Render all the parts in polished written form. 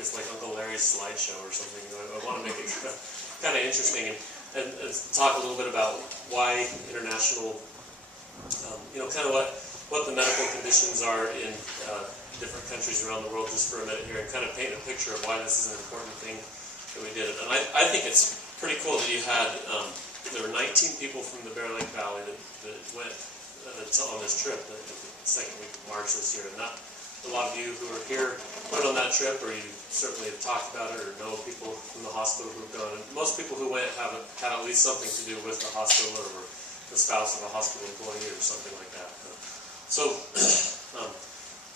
this like Uncle Larry's slideshow or something. I want to make it kind of interesting and talk a little bit about why international, kind of what the medical conditions are in different countries around the world, just for a minute here, and kind of paint a picture of why this is an important thing that we did. And I think it's pretty cool that you had, there were 19 people from the Bear Lake Valley that went on this trip, the second week of March this year. And not a lot of you who are here went on that trip, or you certainly have talked about it or know people from the hospital who've gone. And most people who went have had at least something to do with the hospital, or were the spouse of a hospital employee or something like that. So,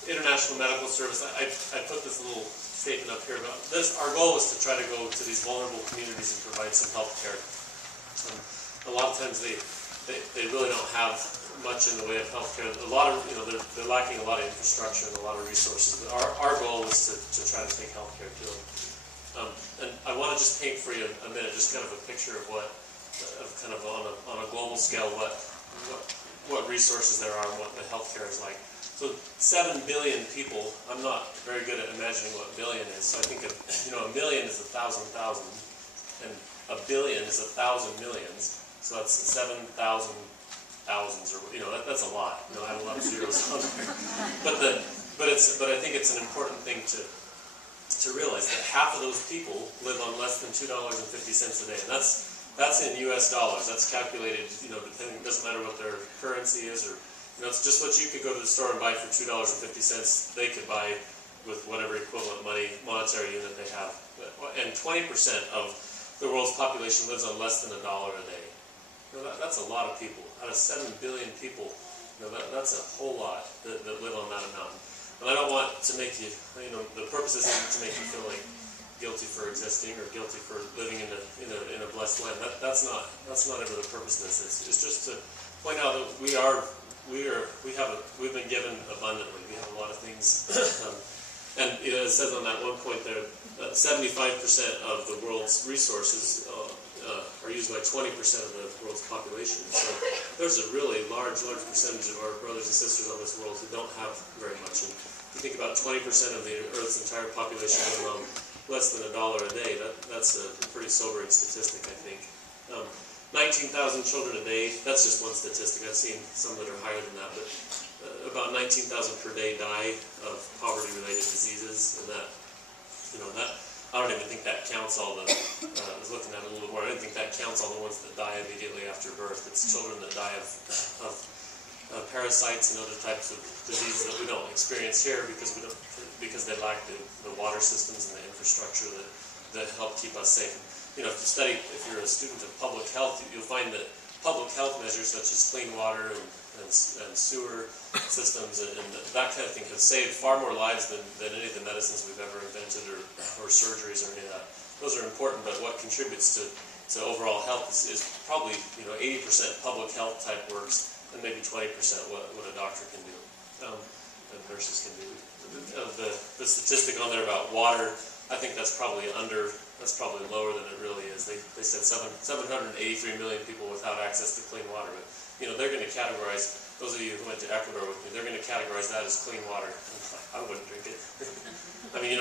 International Medical Service, I put this little statement up here about this. Our goal was to try to go to these vulnerable communities and provide some health care. A lot of times they really don't have much in the way of health care. A lot of, they're lacking a lot of infrastructure and a lot of resources. But our goal was to try to take health care to them. And I want to just paint for you a minute, just kind of a picture of kind of on a global scale, what resources there are and what the health care is like. So 7 billion people. I'm not very good at imagining what billion is. So I think a million is 1,000 thousand, and a billion is 1,000 millions. So that's 7,000 thousands, or that's a lot. I have a lot of zeros on there. But I think it's an important thing to realize that half of those people live on less than $2.50 a day, and that's in U.S. dollars. That's calculated, depending. It doesn't matter what their currency is, or it's just what you could go to the store and buy for $2.50. They could buy with whatever equivalent monetary unit they have. And 20% of the world's population lives on less than $1 a day. That's a lot of people. Out of 7 billion people, that's a whole lot that live on that amount. And I don't want to make you, the purpose isn't to make you feel like guilty for existing or guilty for living in a blessed land. That's not ever the purpose of this. It's just to point out that we've been given abundantly. We have a lot of things, and it says on that one point there, 75% of the world's resources are used by 20% of the world's population. So there's a really large percentage of our brothers and sisters on this world who don't have very much. And if you think about 20% of the Earth's entire population living on less than $1 a day, that's a pretty sobering statistic, I think. 19,000 children a day, that's just one statistic. I've seen some that are higher than that, but about 19,000 per day die of poverty-related diseases, and that I don't even think that counts all the, I was looking at it a little bit more, I didn't think that counts all the ones that die immediately after birth. It's children that die of parasites and other types of diseases that we don't experience here because they lack the water systems and the infrastructure that help keep us safe. If you're a student of public health, you'll find that public health measures such as clean water and sewer systems and that kind of thing have saved far more lives than any of the medicines we've ever invented or surgeries or any of that. Those are important, but what contributes to overall health is probably 80% public health type works and maybe 20% what a doctor can do and nurses can do. The statistic on there about water, I think that's probably lower than it really is. They said 783 million people without access to clean water. But they're going to categorize, those of you who went to Ecuador with me, they're going to categorize that as clean water. I wouldn't drink it. I mean,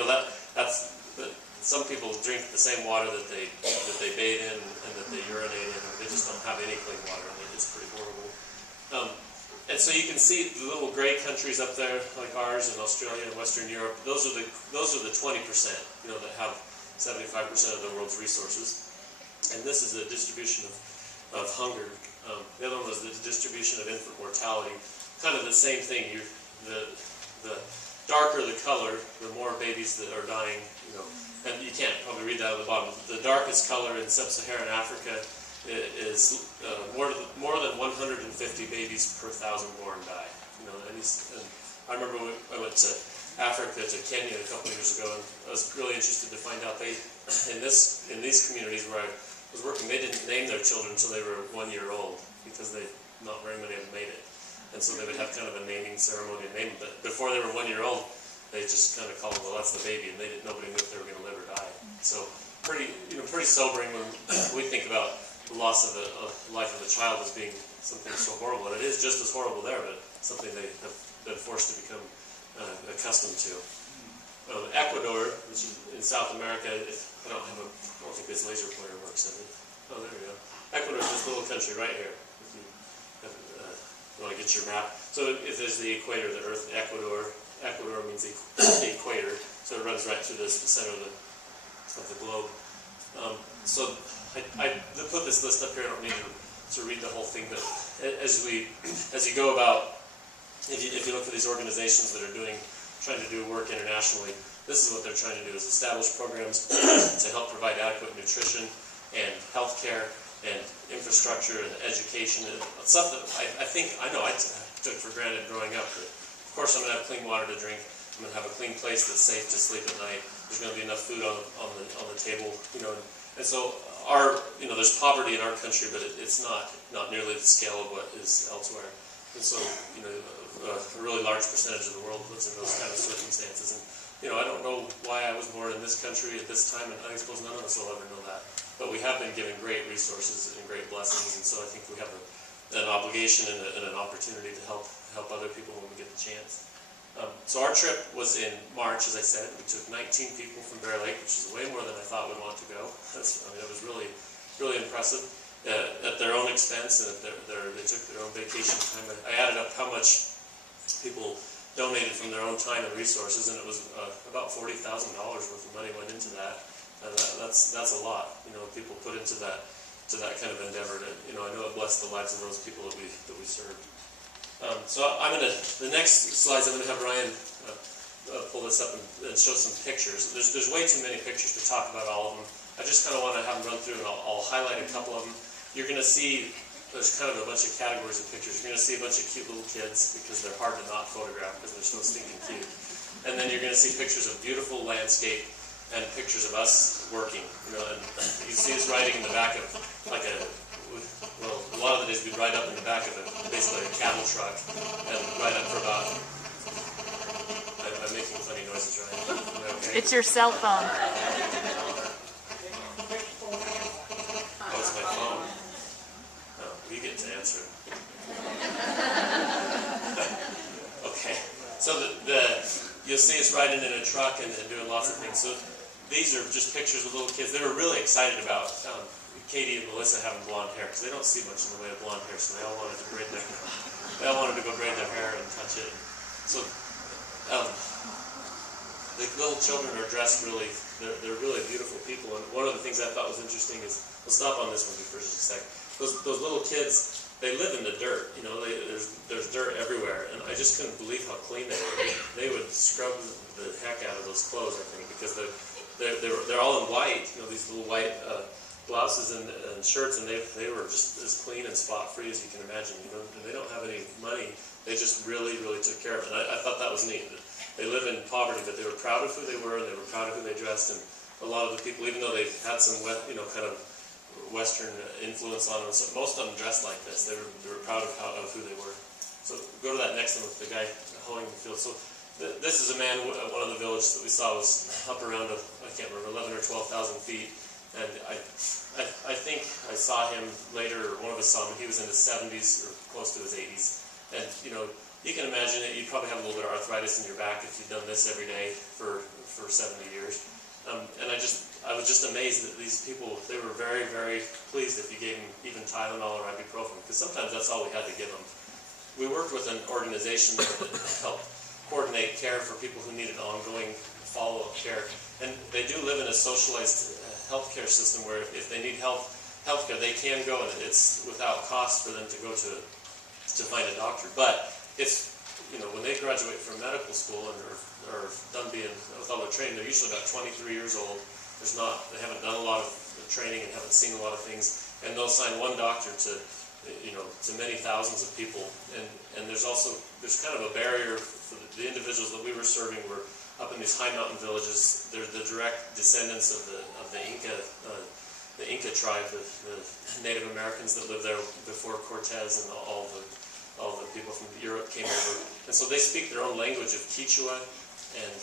some people drink the same water that they bathe in and that they urinate in. They just don't have any clean water, and it's pretty horrible. And so you can see the little gray countries up there, like ours in Australia and Western Europe. Those are the 20%, that have 75% of the world's resources. And this is a distribution of hunger. The other one was the distribution of infant mortality. Kind of the same thing. The darker the color, the more babies that are dying. And you can't probably read that at the bottom. The darkest color in sub-Saharan Africa is more than 150 babies per 1,000 born die. And I remember when I went to Africa, to Kenya a couple of years ago, and I was really interested to find out in these communities where I was working, they didn't name their children until they were 1 year old because not very many of them made it, and so they would have kind of a naming ceremony and name them. But before they were 1 year old, they just kind of called them, well, that's the baby, and nobody knew if they were going to live or die. So pretty sobering when we think about the loss of the life of a child as being something so horrible, and it is just as horrible there, but something they have been forced to become accustomed to. Ecuador, which is in South America, I don't think this laser pointer works, does it? Oh, there we go. Ecuador is this little country right here. If you want to get your map. So if there's the equator, the Earth, Ecuador means the equator, so it runs right through the center of the globe. So I put this list up here. I don't need to read the whole thing, but as you go about, if you look for these organizations that are trying to do work internationally, this is what they're trying to do: is establish programs to help provide adequate nutrition and health care and infrastructure and education and stuff that I took for granted growing up. That of course I'm going to have clean water to drink. I'm going to have a clean place that's safe to sleep at night. There's going to be enough food on the table, And so there's poverty in our country, but it's not nearly the scale of what is elsewhere. And so a really large percentage of the world lives in those kind of circumstances. And I don't know why I was born in this country at this time, and I suppose none of us will ever know that. But we have been given great resources and great blessings, and so I think we have an obligation and an opportunity to help other people when we get the chance. So our trip was in March, as I said. We took 19 people from Bear Lake, which is way more than I thought would want to go. It was really, really impressive at their own expense, and they took their own vacation time. I added up how much people donated from their own time and resources, and it was about $40,000 worth of money went into that. And that's a lot. People put into that kind of endeavor. I know it blessed the lives of those people that we served. So the next slides, I'm going to have Ryan pull this up and show some pictures. There's way too many pictures to talk about all of them. I just kind of want to have them run through, and I'll highlight a couple of them. You're going to see there's kind of a bunch of categories of pictures. You're going to see a bunch of cute little kids because they're hard to not photograph because they're so stinking cute. And then you're going to see pictures of beautiful landscape and pictures of us working. And you see us riding in the back of a lot of the days we'd ride up in the back of basically a cattle truck and ride up for about. I'm making funny noises, right? Okay? It's your cell phone. Oh, it's my phone. Oh, you get to answer it. Okay. So you'll see us riding in a truck and doing lots of things. So these are just pictures of little kids. They were really excited about Katie and Melissa having blonde hair because they don't see much in the way of blonde hair, so they all wanted to braid their hair. They all wanted to go braid their hair and touch it. So the little children are dressed really. They're really beautiful people. And one of the things I thought was interesting is we'll stop on this one for just a second. Those little kids, they live in the dirt. There's dirt everywhere, and I just couldn't believe how clean they were. They would scrub the heck out of those clothes, I think, because they're all in white. These little white blouses and shirts, and they were just as clean and spot-free as you can imagine. And they don't have any money. They just really, really took care of it. And I thought that was neat. They live in poverty, but they were proud of who they were, and they were proud of who they dressed. And a lot of the people, even though they had some, kind of Western influence on them, so most of them dressed like this. They were proud of who they were. So go to that next one with the guy hoeing the field. So this is a man. One of the villages that we saw was up around I can't remember 11,000 or 12,000 feet. And I think I saw him later, or one of us saw him. He was in his 70s or close to his 80s. And you can imagine it. You probably have a little bit of arthritis in your back if you've done this every day for 70 years. And I was just amazed that these people, they were very, very pleased if you gave them even Tylenol or ibuprofen, because sometimes that's all we had to give them. We worked with an organization that helped coordinate care for people who needed ongoing follow-up care. And they do live in a socialized healthcare system where if they need healthcare, they can go, and it's without cost for them to go to find a doctor. But it's when they graduate from medical school and are done being with all their training, they're usually about 23 years old. They haven't done a lot of training and haven't seen a lot of things, and they'll sign one doctor to many thousands of people. And there's kind of a barrier for the individuals that we were serving were up in these high mountain villages. They're the direct descendants of the Inca tribe, the Native Americans that lived there before Cortez and all the people from Europe came over. And so they speak their own language of Quechua, and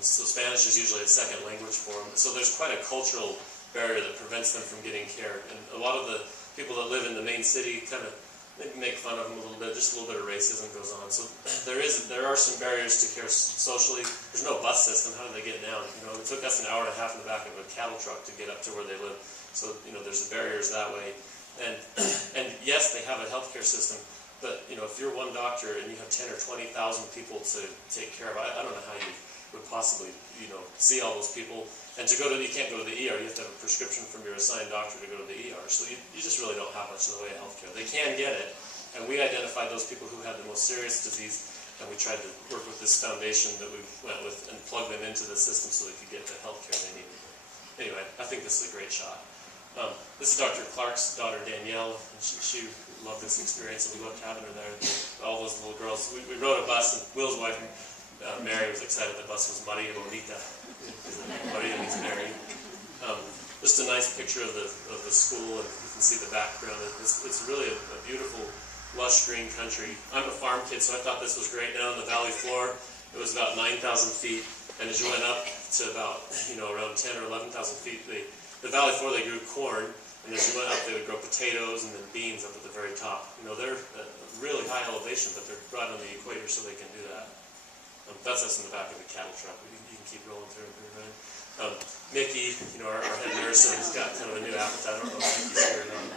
so Spanish is usually a second language for them. So there's quite a cultural barrier that prevents them from getting care. And a lot of the people that live in the main city kind of maybe make fun of them a little bit. Just a little bit of racism goes on. So there are some barriers to care socially. There's no bus system. How do they get down? You know, it took us an hour and a half in the back of a cattle truck to get up to where they live. So you know, there's barriers that way. And yes, they have a healthcare system. But you know, if you're one doctor and you have 10 or 20,000 people to take care of, I don't know how you would possibly, you know, see all those people. And to go to, you can't go to the ER. You have to have a prescription from your assigned doctor to go to the ER. So you just really don't have much in the way of healthcare. They can get it, and we identified those people who had the most serious disease, and we tried to work with this foundation that we went with and plug them into the system so they could get the healthcare they needed. Anyway, I think this is a great shot. This is Dr. Clark's daughter, Danielle, and she loved this experience, and we loved having her there. All those little girls. We rode a bus, and Will's wife, Mary, was excited the bus was Maria Bonita. Maria means Mary. Just a nice picture of the school, and you can see the background. It's really a beautiful, lush green country. I'm a farm kid, so I thought this was great. Down on the valley floor, it was about 9,000 feet, and as you went up to about, you know, around 10 or 11,000 feet, the valley floor, they grew corn, and as you went up, they would grow potatoes and then beans up at the very top. You know, they're really high elevation, but they're right on the equator, so they can do that. That's us in the back of the cattle truck. You can keep rolling through it. Right? Mickey, you know, our head nurse, has got kind of a new appetite. I don't know if Mickey's here or not.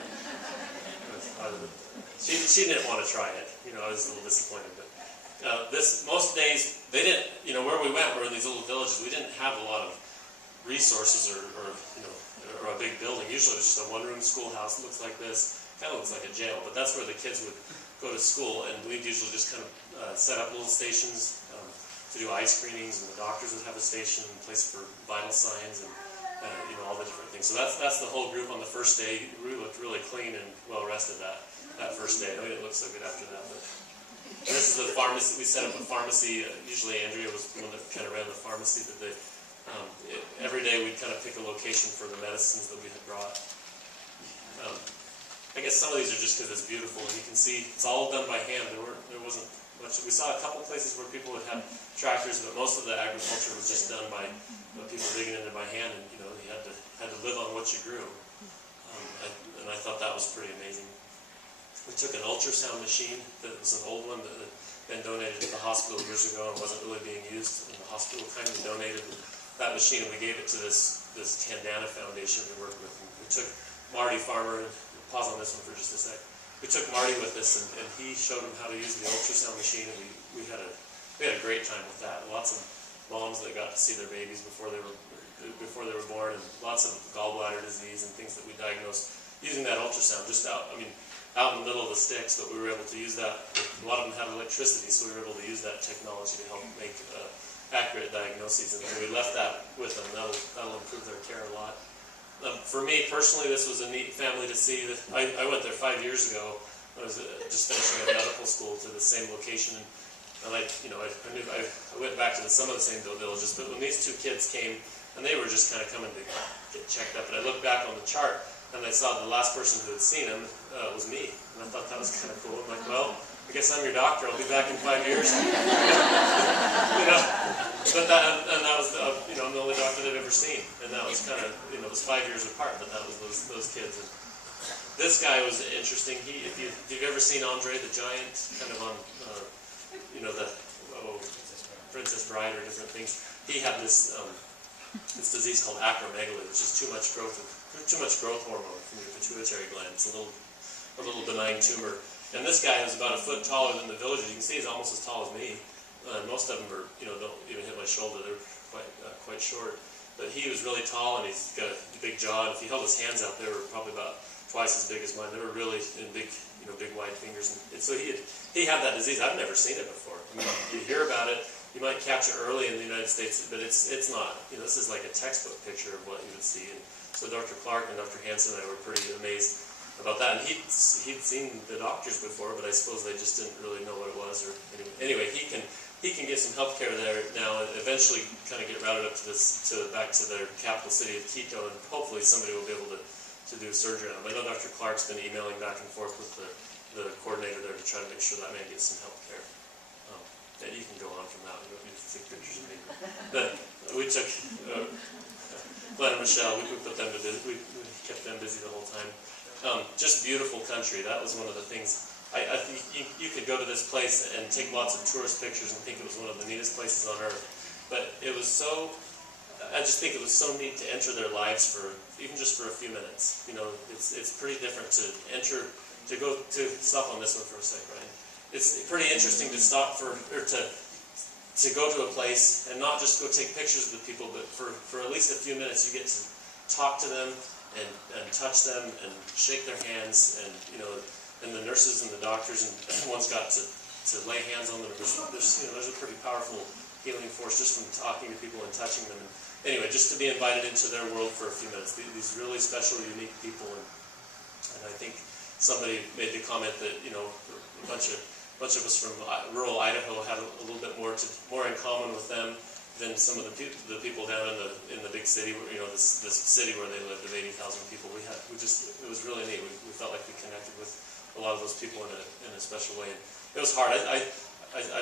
She didn't want to try it. You know, I was a little disappointed. But most days, they didn't, you know, where we went, we were in these little villages. We didn't have a lot of resources or you know, or a big building. Usually it was just a one-room schoolhouse. It looks like this. Kind of looks like a jail, but that's where the kids would go to school, and we'd usually just kind of set up little stations to do eye screenings, and the doctors would have a station, a place for vital signs, and you know, all the different things. So that's the whole group on the first day. We looked really clean and well rested that first day. I mean, it looked so good after that. But this is the pharmacy. We set up a pharmacy. Usually Andrea was the one that kind of ran the pharmacy. That every day we'd kind of pick a location for the medicines that we had brought. I guess some of these are just because it's beautiful, and you can see it's all done by hand. There wasn't much. We saw a couple places where people would have tractors, but most of the agriculture was just done by people digging in it by hand, and you know, you had to live on what you grew. And I thought that was pretty amazing. We took an ultrasound machine that was an old one that had been donated to the hospital years ago and wasn't really being used, and the hospital kindly donated that machine, and we gave it to this Tandana Foundation we work with. And we took Marty Farmer. Pause on this one for just a sec. We took Marty with us, and he showed him how to use the ultrasound machine, and we had a great time with that. Lots of moms that got to see their babies before they were born, and lots of gallbladder disease and things that we diagnosed using that ultrasound. Just out in the middle of the sticks, but we were able to use that. A lot of them had electricity, so we were able to use that technology to help make accurate diagnoses, and we left that with them. That'll improve their care a lot. For me personally, this was a neat family to see. I went there 5 years ago. I was just finishing up medical school to the same location, and I went back to some of the same villages. But when these two kids came, and they were just kind of coming to get checked up, and I looked back on the chart, and I saw the last person who had seen them was me, and I thought that was kind of cool. I'm like, well, I guess I'm your doctor. I'll be back in 5 years. You know. But that was I'm the only doctor they've ever seen, and that was kind of, it was 5 years apart, but that was those kids. And this guy was interesting. If you've ever seen Andre the Giant, kind of on the Princess Bride or different things, he had this disease called acromegaly, which is too much growth hormone from your pituitary gland. It's a little benign tumor. And this guy is about a foot taller than the villagers. You can see he's almost as tall as me. Most of them are, don't even hit my shoulder. They're quite short. But he was really tall, and he's got a big jaw. And if he held his hands out, they were probably about twice as big as mine. They were really big wide fingers. And so he had that disease. I've never seen it before. I mean, you hear about it. You might catch it early in the United States, but it's not. This is like a textbook picture of what you would see. And so Dr. Clark and Dr. Hansen and I were pretty amazed about that. And he'd seen the doctors before, but I suppose they just didn't really know what it was. Or anyway, he can get some health care there now, and eventually kind of get routed up back to their capital city of Quito, and hopefully somebody will be able to do surgery on him. I know Dr. Clark's been emailing back and forth with the coordinator there to try to make sure that man gets some health care. You can go on from that. We don't need to take pictures of me. But we took Glenn and Michelle. We put them to busy. We kept them busy the whole time. Just beautiful country. That was one of the things. I think you could go to this place and take lots of tourist pictures and think it was one of the neatest places on earth. But it was so, I just think it was so neat to enter their lives for, even just for a few minutes. You know, it's pretty different to stop on this one for a sec, Ryan. It's pretty interesting to stop to go to a place and not just go take pictures of the people, but for at least a few minutes you get to talk to them and touch them and shake their hands, and you know, and the nurses and the doctors, and one's got to lay hands on them. There's a pretty powerful healing force just from talking to people and touching them. And anyway, just to be invited into their world for a few minutes. These really special, unique people, and I think somebody made the comment that, you know, a bunch of us from rural Idaho had a little bit more in common with them than some of the people down in the big city, where, you know, this city where they lived of 80,000 people. It was really neat. We felt like we connected with a lot of those people in a special way. And it was hard. I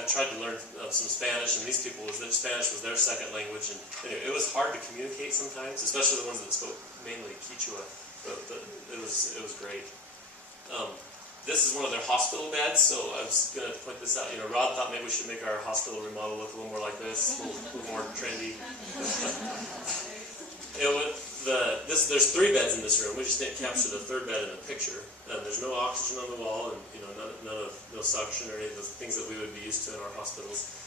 tried to learn some Spanish, and these people, Spanish was their second language, and anyway, it was hard to communicate sometimes, especially the ones that spoke mainly Quechua. But it was great. This is one of their hospital beds, so I was going to point this out. You know, Rod thought maybe we should make our hospital remodel look a little more like this, a little more trendy. There's 3 beds in this room. We just didn't capture the 3rd bed in a picture. There's no oxygen on the wall, and you know, no suction or any of the things that we would be used to in our hospitals.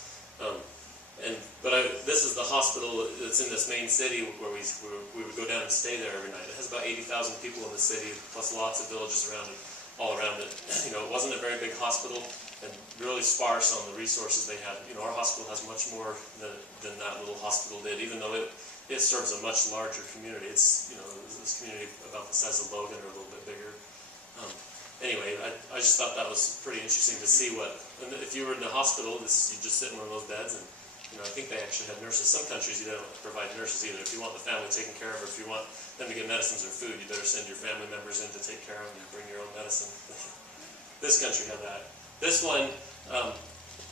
This is the hospital that's in this main city where we would go down and stay there every night. It has about 80,000 people in the city, plus lots of villages around it, all around it. You know, it wasn't a very big hospital and really sparse on the resources they had. You know, our hospital has much more than that little hospital did, even though it serves a much larger community. It's, you know, this community about the size of Logan or a little bit bigger. Anyway, I just thought that was pretty interesting to see and if you were in the hospital, you just sit in one of those beds, and you know, I think they actually have nurses. Some countries you don't provide nurses either. If you want the family taken care of, or if you want them to get medicines or food, you better send your family members in to take care of them and bring your own medicine. This country had that. This one,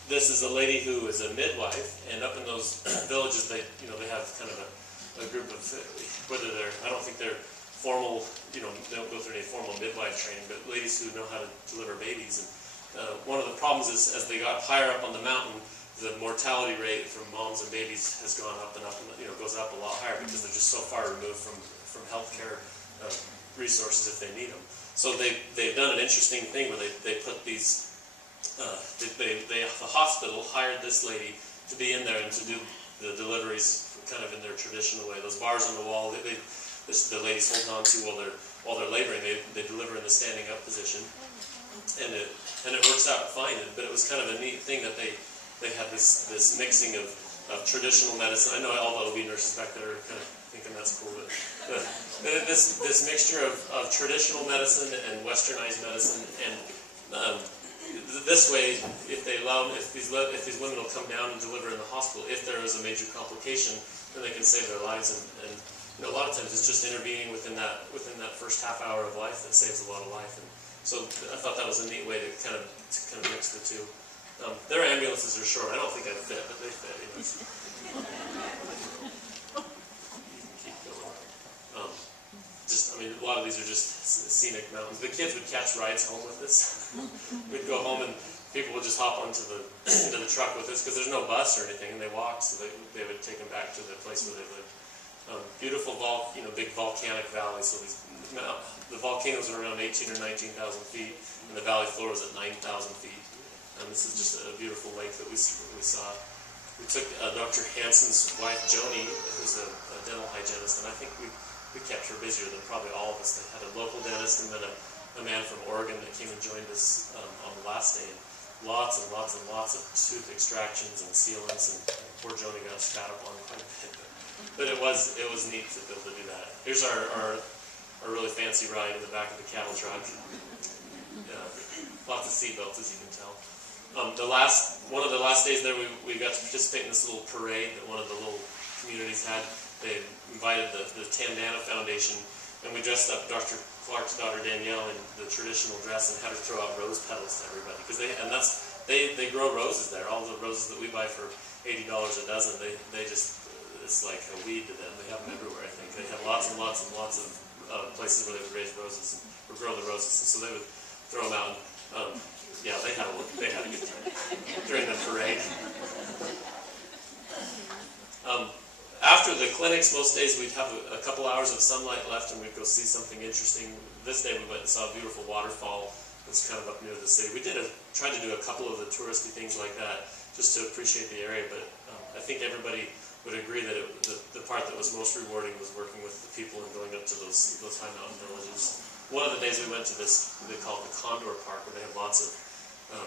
this is a lady who is a midwife, and up in those villages, they have kind of a group of, whether I don't think they're formal, you know, they don't go through any formal midwife training, but ladies who know how to deliver babies. And one of the problems is, as they got higher up on the mountain, the mortality rate from moms and babies has gone up and up, and you know, goes up a lot higher because they're just so far removed from healthcare resources if they need them. So they've done an interesting thing where they put these, the hospital hired this lady to be in there and to do the deliveries kind of in their traditional way. Those bars on the wall, the ladies hold on to while they're laboring. They deliver in the standing up position, and it works out fine. But it was kind of a neat thing that they had this mixing of traditional medicine. I know all the OB nurses back there are kind of thinking that's cool, but this mixture of traditional medicine and westernized medicine, and this way, if they allow them, if these women will come down and deliver in the hospital, if there is a major complication, then they can save their lives. And you know, a lot of times it's just intervening within that first half hour of life that saves a lot of life. And so I thought that was a neat way to kind of mix the two. Their ambulances are short. I don't think I'd fit, but they fit. You know. You can keep going. A lot of these are just scenic mountains. The kids would catch rides home with us. We'd go home and people would just hop into the truck with us because there's no bus or anything, and they walked, so they would take them back to the place where they lived. Beautiful, big volcanic valley. So the volcanoes are around 18 or 19,000 feet, and the valley floor is at 9,000 feet. And this is just a beautiful lake that we saw. We took Dr. Hansen's wife, Joni, who's a dental hygienist, and I think we kept her busier than probably all of us. They had a local dentist and then a man from Oregon that came and joined us on the last day. Lots and lots and lots of tooth extractions and sealants, and poor Joni got spat up on quite a bit. But it was neat to be able to do that. Here's our really fancy ride in the back of the cattle truck. Lots of seatbelts, as you can tell. One of the last days there, we got to participate in this little parade that one of the little communities had. They invited the Tandana Foundation, and we dressed up Dr. Clark's daughter Danielle in the traditional dress and had her throw out rose petals to everybody, because they grow roses there. All the roses that we buy for $80 a dozen, it's like a weed to them. They have them everywhere. I think they have lots and lots and lots of places where they would raise roses or grow the roses, and so they would throw them out. Yeah, they had a good time during the parade. After the clinics, most days we'd have a couple hours of sunlight left and we'd go see something interesting. This day we went and saw a beautiful waterfall that's kind of up near the city. We tried to do a couple of the touristy things like that just to appreciate the area, but I think everybody would agree that the part that was most rewarding was working with the people and going up to those high mountain villages. One of the days we went to this, they call it the Condor Park, where they have lots of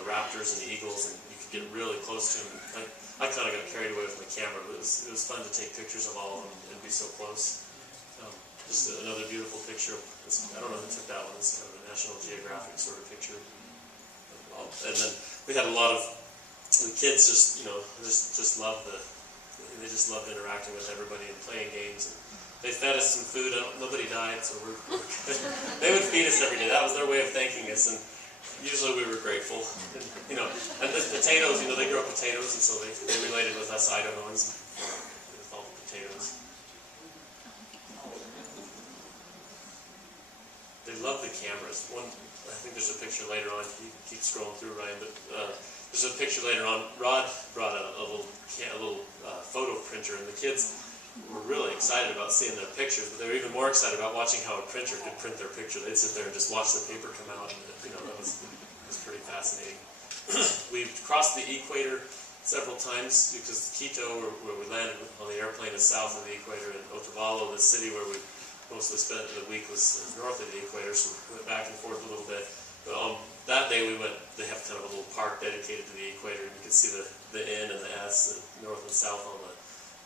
raptors and eagles, and you could get really close to them. I kind of got carried away with my camera, but it was fun to take pictures of all of them and be so close. Just another beautiful picture. I don't know who took that one. It's kind of a National Geographic sort of picture. And then we had a lot of the kids just loved they just loved interacting with everybody and playing games. And they fed us some food. Nobody died, so we're good. They would feed us every day. That was their way of thanking us. And usually we were grateful, and the potatoes, they grow potatoes, and so they related with us Idahoans with all the potatoes. They love the cameras. I think there's a picture later on, you can keep scrolling through, Ryan, but there's a picture later on. Rod brought a little photo printer, and the kids were really excited about seeing their pictures, but they were even more excited about watching how a printer could print their picture. They'd sit there and just watch the paper come out, and that was pretty fascinating. We've crossed the equator several times because Quito, where we landed on the airplane, is south of the equator, and Otavalo, the city where we mostly spent the week, was north of the equator, so we went back and forth a little bit. But on that day they have kind of a little park dedicated to the equator, and you can see the N and the S, the north and south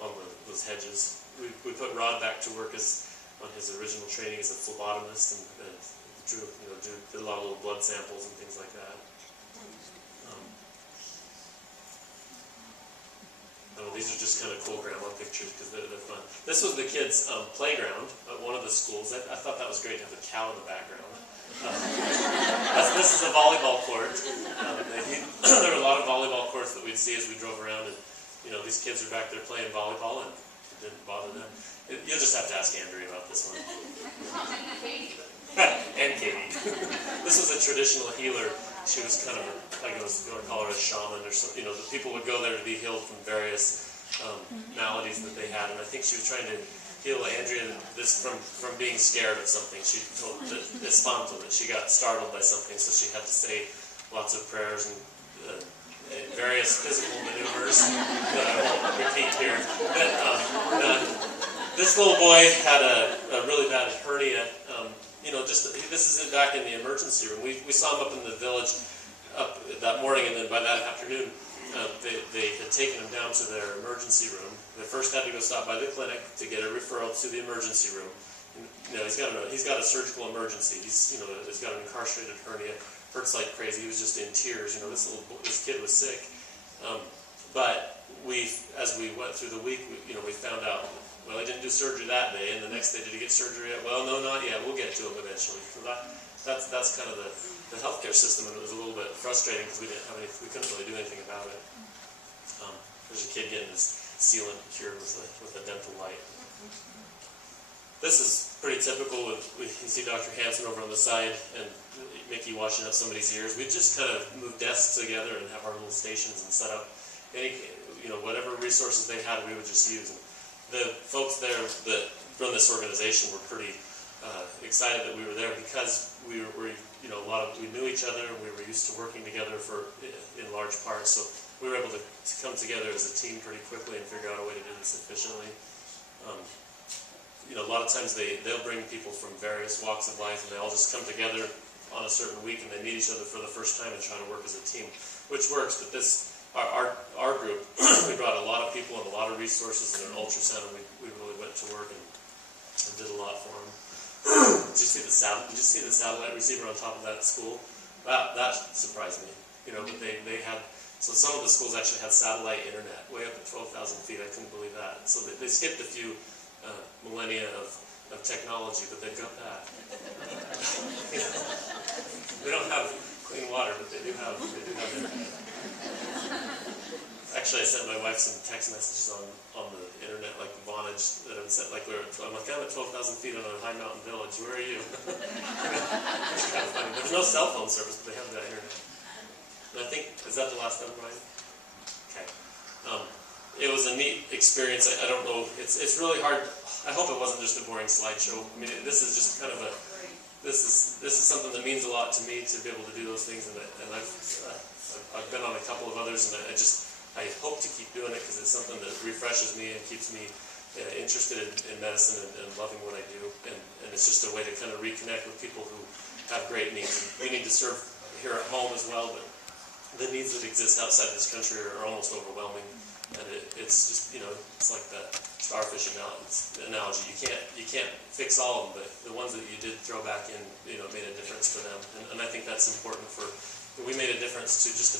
on those hedges. We put Rod back to work on his original training as a phlebotomist, and did a lot of little blood samples and things like that. These are just kind of cool grandma pictures because they're fun. This was the kids' playground at one of the schools. I thought that was great to have a cow in the background. This is a volleyball court. There were a lot of volleyball courts that we'd see as we drove around, and these kids are back there playing volleyball, and it didn't bother them. You'll just have to ask Andrea about this one. And Katie. This was a traditional healer. She was kind of I was going to call her a shaman or something. The people would go there to be healed from various maladies that they had, and I think she was trying to heal Andrea from being scared of something. She told Espanto that she got startled by something, so she had to say lots of prayers and various physical maneuvers that I won't repeat here. But this little boy had a really bad hernia. This is back in the emergency room. We saw him up in the village up that morning, and then by that afternoon, they had taken him down to their emergency room. They first had to go stop by the clinic to get a referral to the emergency room. He's got a surgical emergency. He's got an incarcerated hernia. Hurts like crazy. He was just in tears. This kid was sick. But as we went through the week, we found out. Well, he didn't do surgery that day, and the next day, did he get surgery yet? Well, no, not yet. We'll get to him eventually. So that's kind of the healthcare system, and it was a little bit frustrating because we couldn't really do anything about it. There's a kid getting his sealant cured with a dental light. This is pretty typical. You see Dr. Hansen over on the side, and Mickey washing up somebody's ears. We just kind of move desks together and have our little stations and set up whatever resources they had, we would just use. And the folks there that run this organization were pretty excited that we were there because we knew each other, and we were used to working together in large parts. So we were able to come together as a team pretty quickly and figure out a way to do this efficiently. A lot of times they'll bring people from various walks of life, and they all just come together on a certain week, and they meet each other for the first time and try to work as a team, which works. But our group, we brought a lot of people and a lot of resources in an ultrasound, and we really went to work and did a lot for them. Did you see the satellite receiver on top of that school? That surprised me. But they had. So some of the schools actually had satellite internet way up at 12,000 feet. I couldn't believe that. So they skipped a few millennia of technology, but they've got that. We don't have clean water, but they do have internet. Actually, I sent my wife some text messages on the internet, like the Vonage that I'm at. I'm at 12,000 feet on a high mountain village. Where are you? It's kind of funny. There's no cell phone service, but they have that internet. And I think, is that the last one, Ryan? Okay. It was a neat experience. I don't know, it's really hard. I hope it wasn't just a boring slideshow. I mean, this is just kind of a, this is something that means a lot to me to be able to do those things, and I've been on a couple of others, and I hope to keep doing it because it's something that refreshes me and keeps me interested in medicine and loving what I do, and it's just a way to kind of reconnect with people who have great needs. And we need to serve here at home as well, but the needs that exist outside this country are almost overwhelming. And it's just, it's like the starfish analogy. You can't fix all of them, but the ones that you did throw back in, made a difference for them. And I think that's important we made a difference to just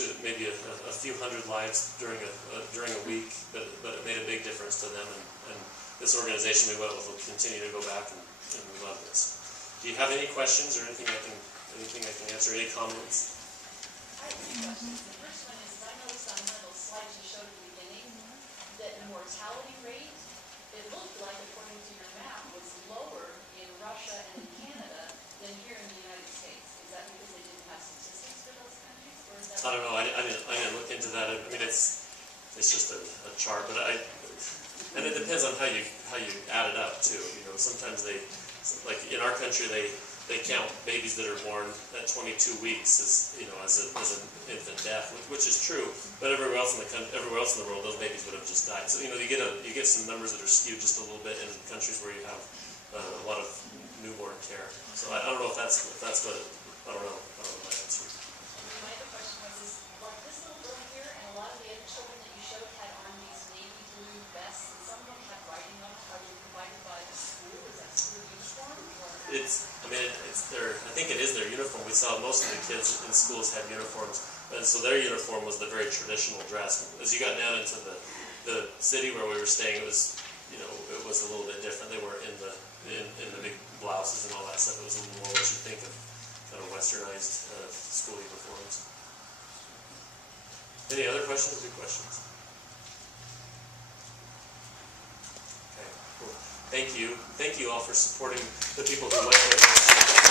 to maybe a few hundred lives during a week, but it made a big difference to them. And this organization we went with will continue to go back, and we love this. Do you have any questions or anything I can answer? Any comments? I have two questions. The first one is, I noticed on one of those slides you showed at the beginning that the mortality rate, it looked like, according to your map, was lower in Russia and in Canada than here in the United States. Is that because they didn't have statistics for those countries, or is that? I don't know. I didn't look into that. I mean, it's just a chart, but and it depends on how you add it up too. Sometimes like in our country, they count babies that are born at 22 weeks as an infant death, which is true. But everywhere else in the world, those babies would have just died. So you get some numbers that are skewed just a little bit in countries where you have a lot of newborn care. So I don't know if that's what I don't know my answer. My other question was, like this little girl here and a lot of the other children that you showed had on these navy blue vests, and some of them had writing on it. Are they provided by the school? Is that school uniform? I think it is their uniform. We saw most of the kids in schools had uniforms, and so their uniform was the very traditional dress. As you got down into the city where we were staying, it was it was a little bit different. They weren't in the big blouses and all that stuff. It was a little more what you think of kind of westernized school uniforms. Any other questions? Good questions. Okay, cool. Thank you all for supporting the people who went there.